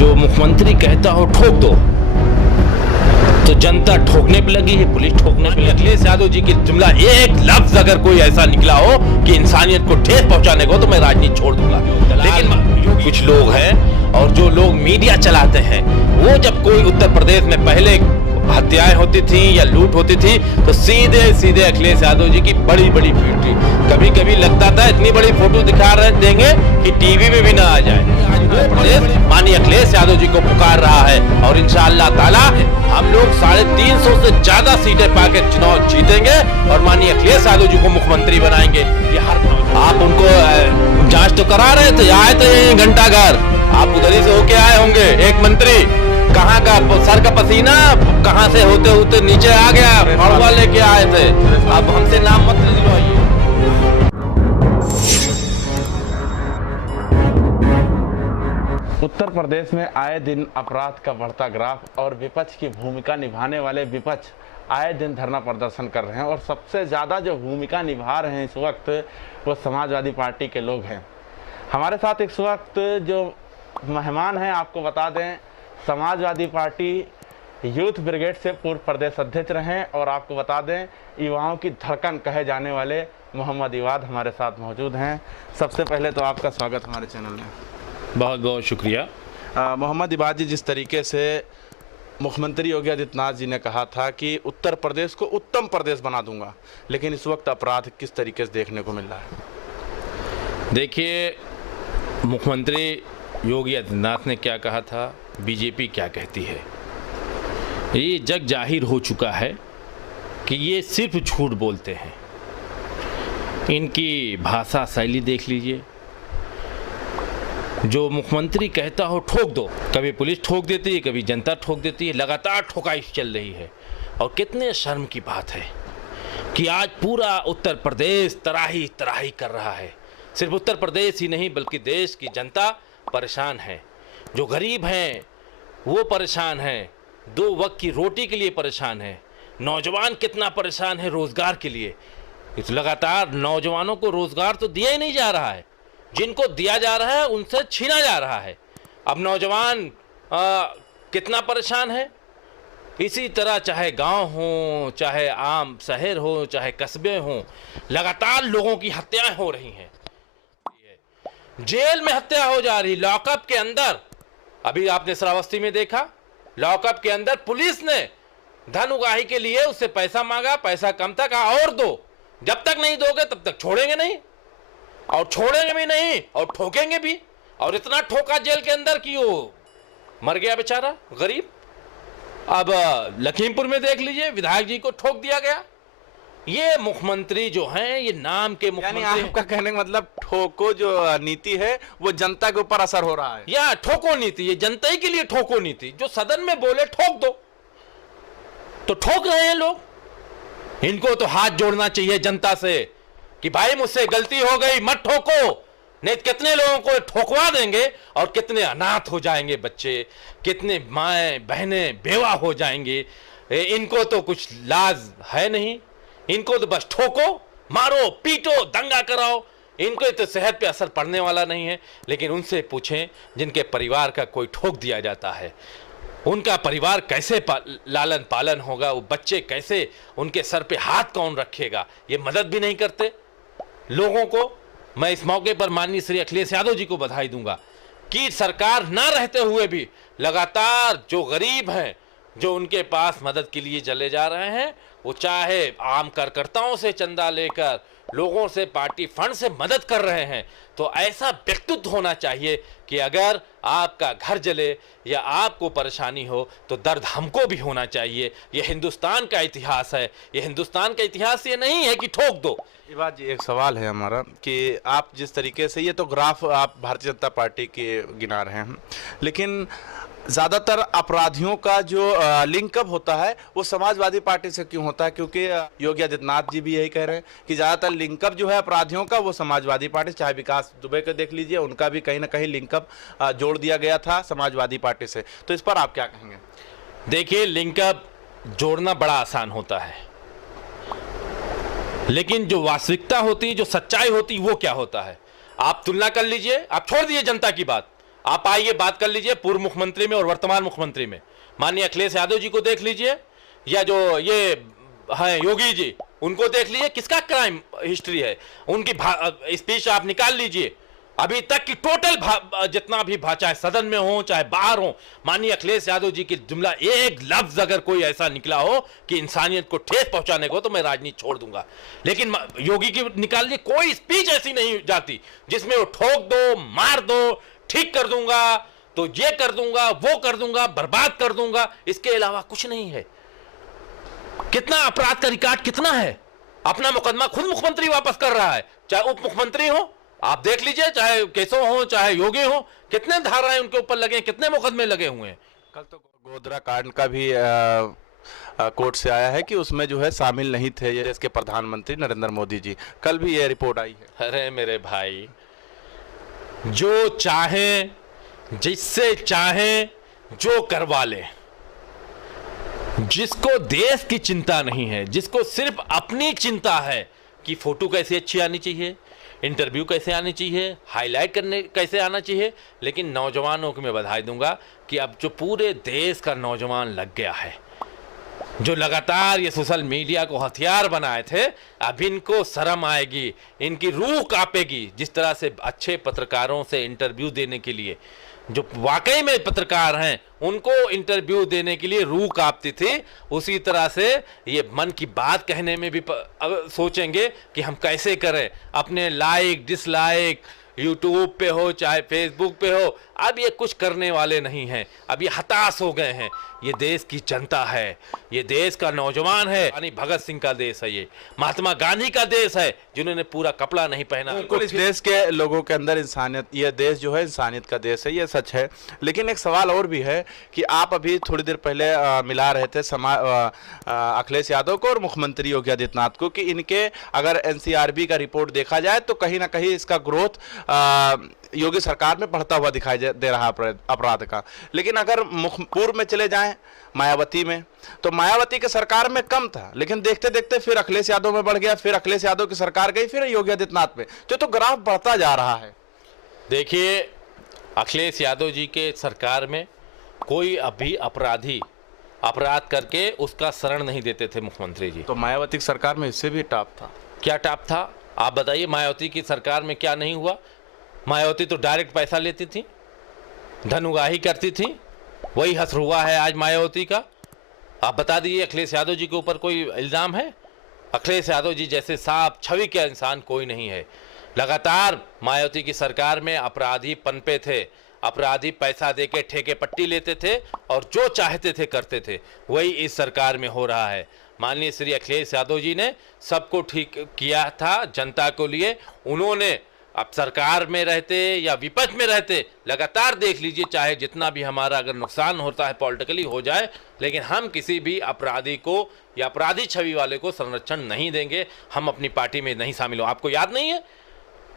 जो मुख्यमंत्री कहता हो ठोक दो, तो जनता ठोकने पे लगी है, पुलिस ठोकने पे लगी। अखिलेश यादव जी की जुमला, एक लफ्ज अगर कोई ऐसा निकला हो कि इंसानियत को ठेस पहुंचाने को, तो मैं राजनीति छोड़ दूंगा। लेकिन कुछ लोग हैं और जो लोग मीडिया चलाते हैं, वो जब कोई उत्तर प्रदेश में पहले हत्याएं होती थी या लूट होती थी तो सीधे सीधे अखिलेश यादव जी की बड़ी बड़ी भीड़ थी। कभी कभी लगता था इतनी बड़ी फोटो दिखा रहे देंगे कि टीवी में भी ना आ जाए। आज माननीय अखिलेश यादव जी को पुकार रहा है और इंशाअल्लाह ताला हम लोग 350 से ज्यादा सीटें पाकर चुनाव जीतेंगे और माननीय अखिलेश यादव जी को मुख्यमंत्री बनाएंगे। ये हर आप उनको जांच तो करा रहे थे, आए थे घंटाघर, आप उधर ही से होके आए होंगे। एक मंत्री कहाँ का सर का पसीना कहाँ से होते होते नीचे आ गया, फड़वा लेके आए थे। अब हमसे नाम मत लिलवाइए। उत्तर प्रदेश में आए दिन अपराध का बढ़ता ग्राफ और विपक्ष की भूमिका निभाने वाले विपक्ष आए दिन धरना प्रदर्शन कर रहे हैं और सबसे ज़्यादा जो भूमिका निभा रहे हैं इस वक्त वो समाजवादी पार्टी के लोग हैं। हमारे साथ इस वक्त जो मेहमान हैं आपको बता दें, समाजवादी पार्टी यूथ ब्रिगेड से पूर्व प्रदेश अध्यक्ष रहे और आपको बता दें युवाओं की धड़कन कहे जाने वाले मोहम्मद इवाद हमारे साथ मौजूद हैं। सबसे पहले तो आपका स्वागत हमारे चैनल में। बहुत बहुत शुक्रिया। मोहम्मद इवाद जी, जिस तरीके से मुख्यमंत्री योगी आदित्यनाथ जी ने कहा था कि उत्तर प्रदेश को उत्तम प्रदेश बना दूंगा, लेकिन इस वक्त अपराध किस तरीके से देखने को मिल रहा है? देखिए, मुख्यमंत्री योगी आदित्यनाथ ने क्या कहा था, बीजेपी क्या कहती है, ये जग जाहिर हो चुका है कि ये सिर्फ झूठ बोलते हैं। इनकी भाषा शैली देख लीजिए। जो मुख्यमंत्री कहता हो ठोक दो, कभी पुलिस ठोक देती है, कभी जनता ठोक देती है, लगातार ठोकाई चल रही है। और कितने शर्म की बात है कि आज पूरा उत्तर प्रदेश तराही तराही कर रहा है। सिर्फ उत्तर प्रदेश ही नहीं बल्कि देश की जनता परेशान है। जो गरीब हैं वो परेशान हैं, 2 वक्त की रोटी के लिए परेशान है। नौजवान कितना परेशान है रोजगार के लिए। इस लगातार नौजवानों को रोजगार तो दिया ही नहीं जा रहा है, जिनको दिया जा रहा है उनसे छीना जा रहा है। अब नौजवान कितना परेशान है। इसी तरह चाहे गांव हो, चाहे आम शहर हो, चाहे कस्बे हो, लगातार लोगों की हत्याएं हो रही हैं। जेल में हत्या हो जा रही, लॉकअप के अंदर। अभी आपने श्रावस्ती में देखा, लॉकअप के अंदर पुलिस ने धन उगाही के लिए उससे पैसा मांगा, पैसा कम था, कहा और दो, जब तक नहीं दोगे तब तक छोड़ेंगे नहीं, और छोड़ेंगे भी नहीं और ठोकेंगे भी। और इतना ठोका जेल के अंदर कि वो मर गया बेचारा गरीब। अब लखीमपुर में देख लीजिए, विधायक जी को ठोक दिया गया। ये मुख्यमंत्री जो हैं, ये नाम के मुख्यमंत्री। यानी आपका कहने का मतलब ठोको जो नीति है वो जनता के ऊपर असर हो रहा है। या ठोको नीति, ये जनता ही के लिए ठोको नीति। जो सदन में बोले ठोक दो, तो ठोक रहे हैं लोग। इनको तो हाथ जोड़ना चाहिए जनता से कि भाई मुझसे गलती हो गई, मत ठोको, नहीं कितने लोगों को ठोकवा देंगे और कितने अनाथ हो जाएंगे बच्चे, कितने माएँ बहनें बेवा हो जाएंगे। इनको तो कुछ लाज है नहीं, इनको तो बस ठोको, मारो, पीटो, दंगा कराओ। इनको तो सेहत पे असर पड़ने वाला नहीं है। लेकिन उनसे पूछें जिनके परिवार का कोई ठोक दिया जाता है, उनका परिवार कैसे लालन पालन होगा, वो बच्चे कैसे, उनके सर पे हाथ कौन रखेगा। ये मदद भी नहीं करते लोगों को। मैं इस मौके पर माननीय श्री अखिलेश यादव जी को बधाई दूंगा कि सरकार ना रहते हुए भी लगातार जो गरीब हैं, जो उनके पास मदद के लिए चले जा रहे हैं, वो चाहे आम कार्यकर्ताओं से चंदा लेकर, लोगों से पार्टी फंड से मदद कर रहे हैं। तो ऐसा व्यक्तित्व होना चाहिए कि अगर आपका घर जले या आपको परेशानी हो तो दर्द हमको भी होना चाहिए। ये हिंदुस्तान का इतिहास है। ये हिंदुस्तान का इतिहास ये नहीं है कि ठोक दो। इवाद जी, एक सवाल है हमारा कि आप जिस तरीके से, ये तो ग्राफ आप भारतीय जनता पार्टी के गिना रहे हैं, लेकिन ज़्यादातर अपराधियों का जो लिंकअप होता है वो समाजवादी पार्टी से क्यों होता है? क्योंकि योगी आदित्यनाथ जी भी यही कह रहे हैं कि ज़्यादातर लिंकअप जो है अपराधियों का वो समाजवादी पार्टी, चाहे विकास दुबे को देख लीजिए, उनका भी कहीं ना कहीं लिंकअप जोड़ दिया गया था समाजवादी पार्टी से। तो इस पर आप क्या कहेंगे? देखिए, लिंकअप जोड़ना बड़ा आसान होता है, लेकिन जो वास्तविकता होती, जो सच्चाई होती, वो क्या होता है आप तुलना कर लीजिए। आप छोड़ दीजिए जनता की बात, आप आइए बात कर लीजिए पूर्व मुख्यमंत्री में और वर्तमान मुख्यमंत्री में। माननीय अखिलेश यादव जी को देख लीजिए या जो ये है योगी जी, उनको देख लीजिए, किसका क्राइम हिस्ट्री है। उनकी स्पीच आप निकाल लीजिए, अभी तक की टोटल जितना भी चाहे सदन में हो चाहे बाहर हो, माननीय अखिलेश यादव जी की जुमला एक लफ्ज अगर कोई ऐसा निकला हो कि इंसानियत को ठेस पहुंचाने को, तो मैं राजनीति छोड़ दूंगा। लेकिन योगी की निकाल लीजिए, कोई स्पीच ऐसी नहीं जाती जिसमें वो ठोक दो, मार दो, ठीक कर दूंगा, तो ये कर दूंगा, वो कर दूंगा, बर्बाद कर दूंगा, इसके अलावा कुछ नहीं है। कितना अपराध का रिकॉर्ड कितना है। अपना मुकदमा खुद मुख्यमंत्री वापस कर रहा है, चाहे उप मुख्यमंत्री हो, आप देख लीजिए, चाहे केशव हो चाहे योगी हो, कितने धाराएं उनके ऊपर लगे, कितने मुकदमे लगे हुए हैं। कल तो गोधरा कांड का भी कोर्ट से आया है कि उसमें जो है शामिल नहीं थे ये देश के प्रधानमंत्री नरेंद्र मोदी जी। कल भी ये रिपोर्ट आई है। अरे मेरे भाई, जो चाहे जिससे चाहे जो करवा ले, जिसको देश की चिंता नहीं है, जिसको सिर्फ अपनी चिंता है कि फोटो कैसे अच्छी आनी चाहिए, इंटरव्यू कैसे आनी चाहिए, हाईलाइट करने कैसे आना चाहिए। लेकिन नौजवानों को मैं बधाई दूंगा कि अब जो पूरे देश का नौजवान लग गया है, जो लगातार ये सोशल मीडिया को हथियार बनाए थे, अब इनको शर्म आएगी, इनकी रूह कांपेगी। जिस तरह से अच्छे पत्रकारों से इंटरव्यू देने के लिए, जो वाकई में पत्रकार हैं, उनको इंटरव्यू देने के लिए रूह कांपती थी, उसी तरह से ये मन की बात कहने में भी अब सोचेंगे कि हम कैसे करें। अपने लाइक डिसलाइक यूट्यूब पे हो चाहे फेसबुक पे हो, अब ये कुछ करने वाले नहीं हैं, अब ये हताश हो गए हैं। ये देश की जनता है, ये देश का नौजवान है, यानी भगत सिंह का देश है, ये महात्मा गांधी का देश है, जिन्होंने पूरा कपड़ा नहीं पहना। बिल्कुल, इस देश के लोगों के अंदर इंसानियत, ये देश जो है इंसानियत का देश है, ये सच है। लेकिन एक सवाल और भी है कि आप अभी थोड़ी देर पहले मिला रहे थे अखिलेश यादव को और मुख्यमंत्री योगी आदित्यनाथ को कि इनके अगर एनसीआरबी का रिपोर्ट देखा जाए तो कहीं ना कहीं इसका ग्रोथ योगी सरकार में बढ़ता हुआ दिखाई दे रहा अपराध का। लेकिन अगर पूर्व में चले जाएं मायावती में, तो मायावती के सरकार में कम था, लेकिन देखते देखते फिर अखिलेश यादव में बढ़ गया, फिर अखिलेश यादव की सरकार गई, फिर योगी आदित्यनाथ में, तो ग्राफ बढ़ता जा रहा है। देखिए, अखिलेश यादव जी के सरकार में कोई अभी अपराधी अपराध करके उसका शरण नहीं देते थे मुख्यमंत्री जी। तो मायावती की सरकार में इससे भी टॉप था। क्या टॉप था आप बताइए। मायावती की सरकार में क्या नहीं हुआ। मायावती तो डायरेक्ट पैसा लेती थी, धनुगाही करती थी, वही हसर हुआ है आज मायावती का। आप बता दीजिए, अखिलेश यादव जी के ऊपर कोई इल्ज़ाम है? अखिलेश यादव जी जैसे साफ छवि के इंसान कोई नहीं है। लगातार मायावती की सरकार में अपराधी पनपे थे, अपराधी पैसा देके ठेके पट्टी लेते थे और जो चाहते थे करते थे, वही इस सरकार में हो रहा है। माननीय श्री अखिलेश यादव जी ने सबको ठीक किया था जनता को लिए। उन्होंने अब सरकार में रहते या विपक्ष में रहते, लगातार देख लीजिए, चाहे जितना भी हमारा अगर नुकसान होता है पॉलिटिकली हो जाए, लेकिन हम किसी भी अपराधी को या अपराधी छवि वाले को संरक्षण नहीं देंगे। हम अपनी पार्टी में नहीं शामिल हो। आपको याद नहीं है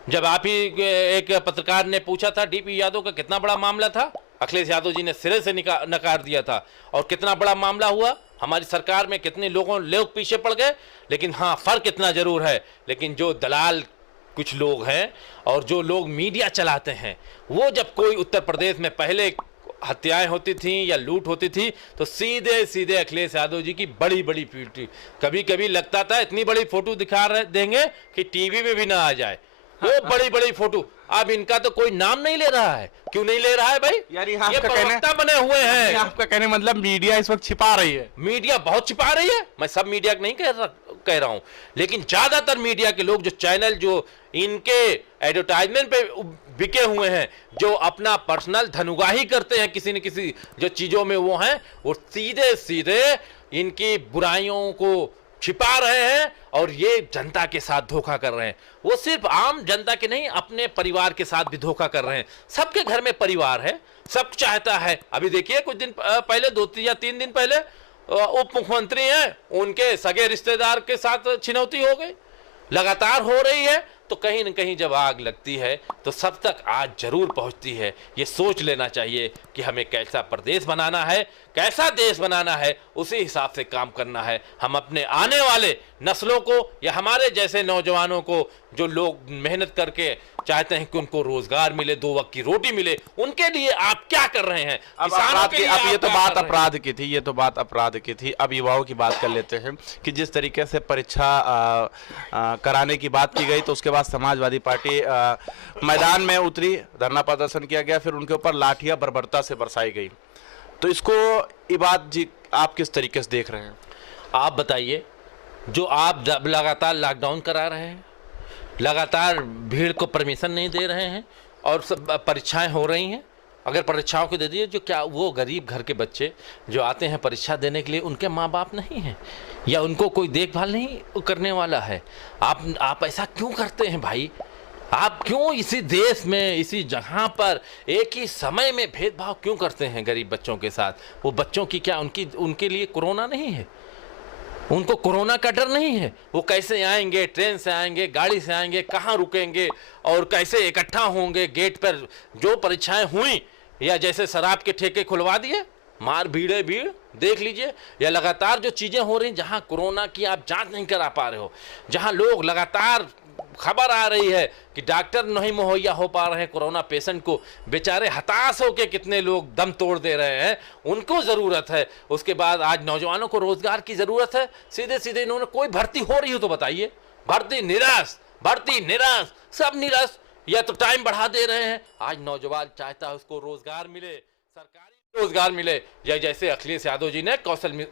जब आप ही एक पत्रकार ने पूछा था डीपी यादव का कितना बड़ा मामला था, अखिलेश यादव जी ने सिरे से नकार दिया था, और कितना बड़ा मामला हुआ हमारी सरकार में, कितने लोग पीछे पड़ गए। लेकिन हाँ, फर्क इतना जरूर है, लेकिन जो दलाल कुछ लोग हैं और जो लोग मीडिया चलाते हैं, वो जब कोई उत्तर प्रदेश में पहले हत्याएं होती थी या लूट होती थी तो सीधे सीधे अखिलेश यादव जी की बड़ी बड़ी पीटी, कभी कभी लगता था इतनी बड़ी फोटो दिखा देंगे कि टीवी में भी ना आ जाए, वो बड़ी बड़ी फोटो। अब इनका तो कोई नाम नहीं ले रहा है। क्यों नहीं ले रहा है भाई? यार ये प्रवक्ता बने हुए हैं। आपका कहने मतलब मीडिया इस वक्त छिपा रही है। मीडिया बहुत छिपा रही है। मैं सब मीडिया नहीं कह रहा हूं, लेकिन ज्यादातर मीडिया के लोग, जो चैनल जो इनके एडवर्टाइजमेंट पे बिके हुए हैं, जो अपना पर्सनल धनुगाही करते हैं किसी न किसी जो चीजों में वो हैं, वो सीधे सीधे इनकी बुराइयों को छिपा रहे हैं और ये जनता के साथ धोखा कर रहे हैं। वो सिर्फ आम जनता के नहीं, अपने परिवार के साथ भी धोखा कर रहे हैं। सबके घर में परिवार है, सब चाहता है। अभी देखिए, कुछ दिन पहले, 2 या 3 दिन पहले उप मुख्यमंत्री हैं, उनके सगे रिश्तेदार के साथ छिनौती हो गई, लगातार हो रही है। तो कहीं न कहीं जब आग लगती है तो सब तक आग जरूर पहुंचती है। ये सोच लेना चाहिए कि हमें कैसा प्रदेश बनाना है, कैसा देश बनाना है, उसी हिसाब से काम करना है। हम अपने आने वाले नस्लों को या हमारे जैसे नौजवानों को, जो लोग मेहनत करके चाहते हैं कि उनको रोजगार मिले, 2 वक्त की रोटी मिले। उनके लिए आप क्या कर रहे हैं? अब किसानों अपराध के की, लिए अब आप ये तो क्या बात कर रहे हैं? अपराध की थी, ये तो बात अपराध की थी। अब युवाओं की बात कर लेते हैं कि जिस तरीके से परीक्षा कराने की बात की गई, तो उसके बाद समाजवादी पार्टी मैदान में उतरी, धरना प्रदर्शन किया गया, फिर उनके ऊपर लाठियां बर्बरता से बरसाई गई। तो इसको इबाद जी आप किस तरीके से देख रहे हैं? आप बताइए, जो आप लगातार लॉकडाउन करा रहे हैं, लगातार भीड़ को परमिशन नहीं दे रहे हैं और सब परीक्षाएं हो रही हैं, अगर परीक्षाओं को दे दिए, जो क्या वो गरीब घर के बच्चे जो आते हैं परीक्षा देने के लिए, उनके माँ बाप नहीं हैं या उनको कोई देखभाल नहीं करने वाला है? आप ऐसा क्यों करते हैं भाई? आप क्यों इसी देश में, इसी जगह पर एक ही समय में भेदभाव क्यों करते हैं गरीब बच्चों के साथ? वो बच्चों की क्या, उनके लिए कोरोना नहीं है? उनको कोरोना का डर नहीं है? वो कैसे आएंगे? ट्रेन से आएंगे, गाड़ी से आएंगे, कहाँ रुकेंगे और कैसे इकट्ठा होंगे गेट पर? जो परीक्षाएं हुई, या जैसे शराब के ठेके खुलवा दिए, मार भीड़े भीड़ देख लीजिए, या लगातार जो चीजें हो रही, जहां कोरोना की आप जांच नहीं करा पा रहे हो, जहां लोग लगातार खबर आ रही है कि डॉक्टर नहीं मुहैया हो पा रहे हैं कोरोना पेशेंट को, बेचारे हताश होकर कितने लोग दम तोड़ दे रहे हैं, उनको ज़रूरत है। उसके बाद आज नौजवानों को रोजगार की ज़रूरत है, सीधे सीधे इन्होंने, कोई भर्ती हो रही हो तो बताइए, भर्ती निराश, भर्ती निराश, सब निराश, या तो टाइम बढ़ा दे रहे हैं। आज नौजवान चाहता है उसको रोजगार मिले, सरकारी रोजगार मिले, या जैसे अखिलेश यादव जी ने कौशल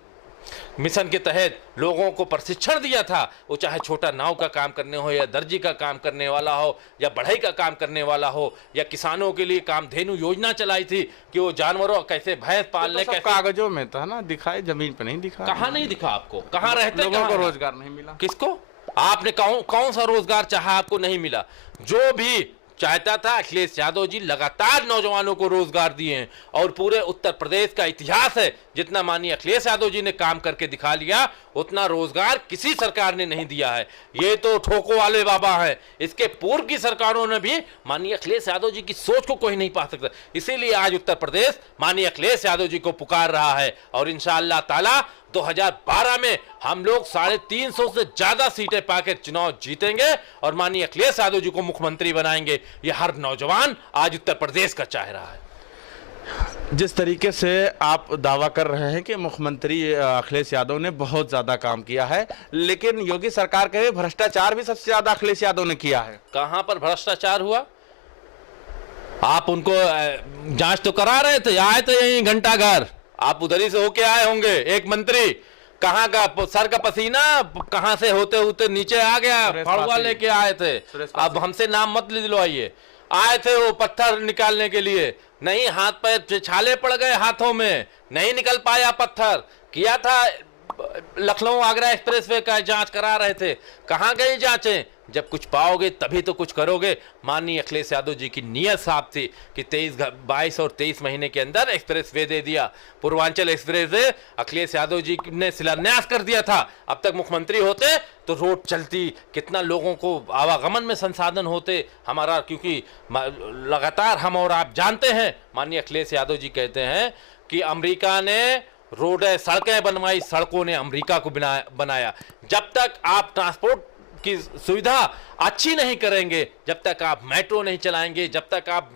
मिशन के तहत लोगों को प्रशिक्षण दिया था, वो चाहे छोटा नाव का काम करने हो, या दर्जी का काम करने वाला हो, या बढ़ई का काम करने वाला हो, या किसानों के लिए कामधेनु योजना चलाई थी कि वो जानवरों कैसे भैंस पालने, तो कैसे, कागजों में था ना, दिखाए, जमीन पे नहीं दिखा। कहाँ नहीं दिखा आपको? कहाँ रहते, लोगों को कहाँ? रोजगार नहीं मिला। किसको? आपने कौन सा रोजगार चाहा, आपको नहीं मिला? जो भी चाहता था अखिलेश यादव जी लगातार नौजवानों को रोजगार दिए हैं, और पूरे उत्तर प्रदेश का इतिहास है, जितना माननीय अखिलेश यादव जी ने काम करके दिखा लिया, उतना रोजगार किसी सरकार ने नहीं दिया है। ये तो ठोको वाले बाबा हैं, इसके पूर्व की सरकारों ने भी माननीय अखिलेश यादव जी की सोच को कोई नहीं पा सकता। इसीलिए आज उत्तर प्रदेश माननीय अखिलेश यादव जी को पुकार रहा है, और इंशाअल्लाह ताला 2012 में हम लोग 350 से ज्यादा सीटें पाकर चुनाव जीतेंगे और माननीय अखिलेश यादव जी को मुख्यमंत्री बनाएंगे। ये हर नौजवान आज उत्तर प्रदेश का चाह रहा है। जिस तरीके से आप दावा कर रहे हैं कि मुख्यमंत्री अखिलेश यादव ने बहुत ज्यादा काम किया है, लेकिन योगी सरकार कहे भ्रष्टाचार भी सबसे ज्यादा अखिलेश यादव ने किया है। कहां पर भ्रष्टाचार हुआ? आप उनको जांच तो करा रहे थे, आए थे यहीं घंटाघर, आप उधर ही से होके आए होंगे। एक मंत्री कहाँ का, सर का पसीना कहां से होते होते नीचे आ गया, फड़वा लेके आए थे। अब हमसे नाम मत दिलवाइए। आए थे वो पत्थर निकालने के लिए, नहीं, हाथ पे छाले पड़ गए, हाथों में नहीं निकल पाया पत्थर। किया था लखनऊ आगरा एक्सप्रेसवे का जांच करा रहे थे, कहां गई जांचें? जब कुछ पाओगे तभी तो कुछ करोगे। माननीय अखिलेश यादव जी की नीयत साफ थी कि 22 और 23 महीने के अंदर एक्सप्रेस वे दे दिया, पूर्वांचल एक्सप्रेस वे अखिलेश यादव जी ने शिलान्यास कर दिया था। अब तक मुख्यमंत्री होते तो रोड चलती, कितना लोगों को आवागमन में संसाधन होते हमारा, क्योंकि लगातार हम और आप जानते हैं माननीय अखिलेश यादव जी कहते हैं कि अमेरिका ने रोडें सड़कें बनवाई, सड़कों ने अमेरिका को बनाया। जब तक आप ट्रांसपोर्ट की सुविधा अच्छी नहीं करेंगे, जब तक आप मेट्रो नहीं चलाएंगे, जब तक आप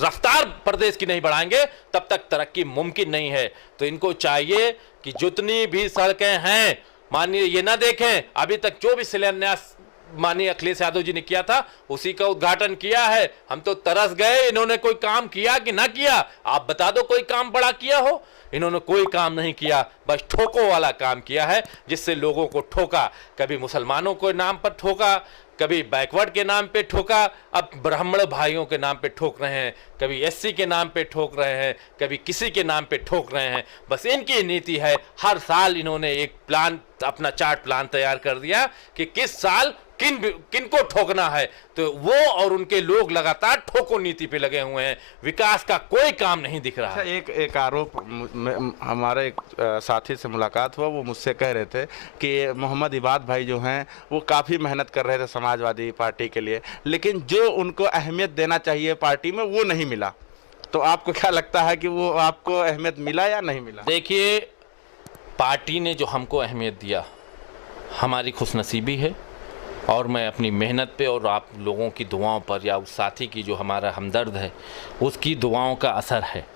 रफ्तार प्रदेश की नहीं बढ़ाएंगे, तब तक तरक्की मुमकिन नहीं है। तो इनको चाहिए कि जितनी भी सड़कें हैं, माननीय ये ना देखें अभी तक जो भी शिलान्यास माननीय अखिलेश यादव जी ने किया था उसी का उद्घाटन किया है। हम तो तरस गए, इन्होंने कोई काम किया कि ना किया? आप बता दो कोई काम बड़ा किया हो। इन्होंने कोई काम नहीं किया, बस ठोको वाला काम किया है, जिससे लोगों को ठोका। कभी मुसलमानों के नाम पर ठोका, कभी बैकवर्ड के नाम पे ठोका, अब ब्राह्मण भाइयों के नाम पे ठोक रहे हैं, कभी एससी के नाम पे ठोक रहे हैं, कभी किसी के नाम पे ठोक रहे हैं। बस इनकी नीति है, हर साल इन्होंने एक प्लान, अपना चार्ट प्लान तैयार कर दिया कि किस साल किन को ठोकना है। तो वो और उनके लोग लगातार ठोको नीति पे लगे हुए हैं, विकास का कोई काम नहीं दिख रहा। अच्छा, एक आरोप, हमारे एक साथी से मुलाकात हुआ, वो मुझसे कह रहे थे कि मोहम्मद इबाद भाई जो हैं वो काफ़ी मेहनत कर रहे थे समाजवादी पार्टी के लिए, लेकिन जो उनको अहमियत देना चाहिए पार्टी में वो नहीं मिला। तो आपको क्या लगता है कि वो आपको अहमियत मिला या नहीं मिला? देखिए, पार्टी ने जो हमको अहमियत दिया हमारी खुशनसीबी है, और मैं अपनी मेहनत पे और आप लोगों की दुआओं पर या उस साथी की जो हमारा हमदर्द है उसकी दुआओं का असर है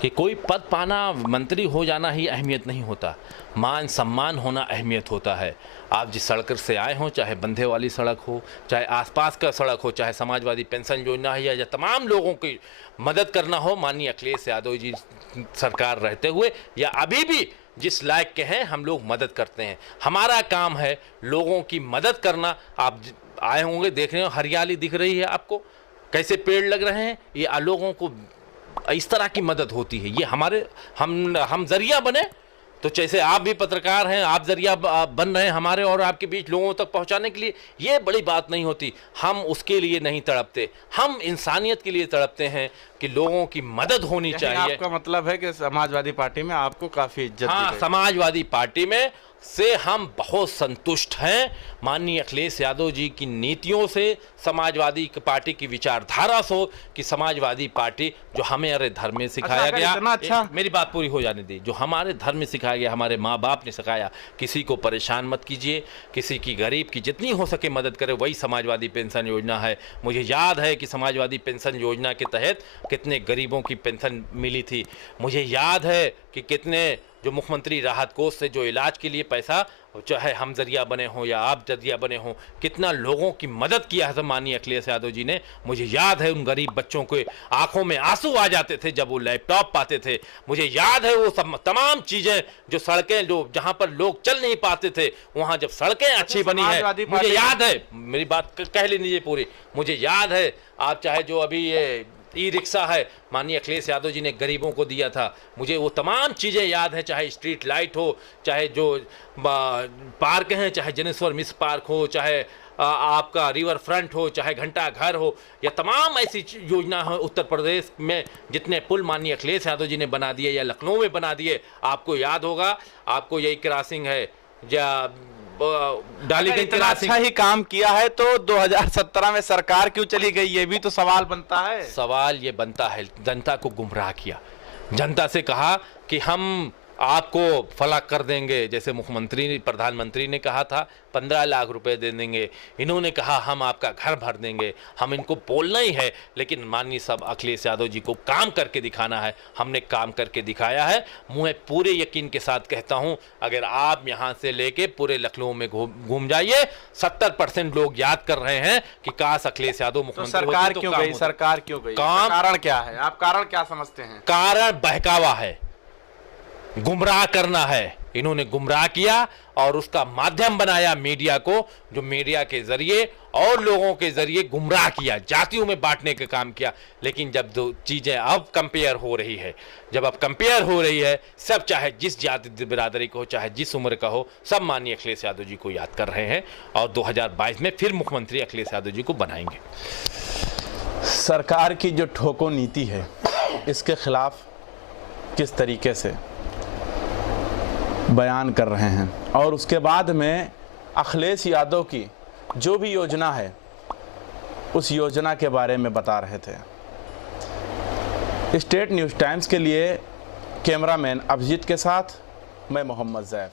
कि कोई पद पाना, मंत्री हो जाना ही अहमियत नहीं होता, मान सम्मान होना अहमियत होता है। आप जिस सड़क से आए हों, चाहे बंधे वाली सड़क हो, चाहे आसपास का सड़क हो, चाहे समाजवादी पेंशन योजना है या तमाम लोगों की मदद करना हो, माननीय अखिलेश यादव जी सरकार रहते हुए या अभी भी जिस लायक के हैं हम लोग मदद करते हैं। हमारा काम है लोगों की मदद करना। आप आए होंगे, देख रहे हो हरियाली दिख रही है आपको, कैसे पेड़ लग रहे हैं, ये लोगों को इस तरह की मदद होती है। ये हमारे हम जरिया बने, तो जैसे आप भी पत्रकार हैं, आप जरिया बन रहे हैं हमारे और आपके बीच लोगों तक पहुंचाने के लिए, ये बड़ी बात नहीं होती। हम उसके लिए नहीं तड़पते, हम इंसानियत के लिए तड़पते हैं कि लोगों की मदद होनी चाहिए। आपका मतलब है कि समाजवादी पार्टी में आपको काफी इज्जत दी हाँ, गई। समाजवादी पार्टी में से हम बहुत संतुष्ट हैं। माननीय अखिलेश यादव जी की नीतियों से, समाजवादी पार्टी की विचारधारा से, कि समाजवादी पार्टी जो हमारे धर्म में सिखाया अगर गया, इतना अच्छा- मेरी बात पूरी हो जाने दी, जो हमारे धर्म में सिखाया गया, हमारे माँ बाप ने सिखाया, किसी को परेशान मत कीजिए, किसी की गरीब की जितनी हो सके मदद करें, वही समाजवादी पेंशन योजना है। मुझे याद है कि समाजवादी पेंशन योजना के तहत कितने गरीबों की पेंशन मिली थी। मुझे याद है कि कितने जो मुख्यमंत्री राहत कोष से जो इलाज के लिए पैसा, चाहे हम जरिया बने हों या आप जरिया बने हों, कितना लोगों की मदद किया है माननीय अखिलेश यादव जी ने। मुझे याद है उन गरीब बच्चों के आंखों में आंसू आ जाते थे जब वो लैपटॉप पाते थे। मुझे याद है वो सब तमाम चीज़ें, जो सड़कें, जो जहाँ पर लोग चल नहीं पाते थे, वहाँ जब सड़कें अच्छी बनी है, समाजवादी मुझे पार्टी- याद है, मेरी बात कह लीजिए पूरी, मुझे याद है, आप चाहे जो अभी ये ई रिक्शा है, माननीय अखिलेश यादव जी ने गरीबों को दिया था। मुझे वो तमाम चीज़ें याद हैं, चाहे स्ट्रीट लाइट हो, चाहे जो पार्क हैं, चाहे जनेश्वर मिश्र पार्क हो, चाहे आपका रिवर फ्रंट हो, चाहे घंटा घर हो, या तमाम ऐसी योजना है उत्तर प्रदेश में, जितने पुल माननीय अखिलेश यादव जी ने बना दिए या लखनऊ में बना दिए। आपको याद होगा, आपको यही क्रॉसिंग है या डालीगंज इतना अच्छा ही काम किया है तो 2017 में सरकार क्यों चली गई, ये भी तो सवाल बनता है। सवाल ये बनता है, जनता को गुमराह किया, जनता से कहा कि हम आपको फलाह कर देंगे, जैसे मुख्यमंत्री प्रधानमंत्री ने कहा था 15 लाख रुपए दे देंगे, इन्होंने कहा हम आपका घर भर देंगे। हम इनको बोलना ही है, लेकिन माननीय साहब अखिलेश यादव जी को काम करके दिखाना है। हमने काम करके दिखाया है। मैं पूरे यकीन के साथ कहता हूं, अगर आप यहां से लेके पूरे लखनऊ में घूम जाइए, 70% लोग याद कर रहे हैं कि काश अखिलेश यादव तो मुख्यमंत्री सरकार होते तो क्यों काम गई, होता। सरकार क्यों गई, काम- कारण क्या है, आप कारण क्या समझते हैं? कारण बहकावा है, गुमराह करना है। इन्होंने गुमराह किया और उसका माध्यम बनाया मीडिया को, जो मीडिया के जरिए और लोगों के जरिए गुमराह किया, जातियों में बांटने का काम किया। लेकिन जब दो चीजें अब कंपेयर हो रही है, जब अब कंपेयर हो रही है, सब चाहे जिस जाति बिरादरी को हो, चाहे जिस उम्र का हो, सब माननीय अखिलेश यादव जी को याद कर रहे हैं और 2022 में फिर मुख्यमंत्री अखिलेश यादव जी को बनाएंगे। सरकार की जो ठोको नीति है, इसके खिलाफ किस तरीके से बयान कर रहे हैं, और उसके बाद में अखिलेश यादव की जो भी योजना है उस योजना के बारे में बता रहे थे। स्टेट न्यूज़ टाइम्स के लिए कैमरामैन अभिजीत के साथ मैं मोहम्मद ज़ैफ।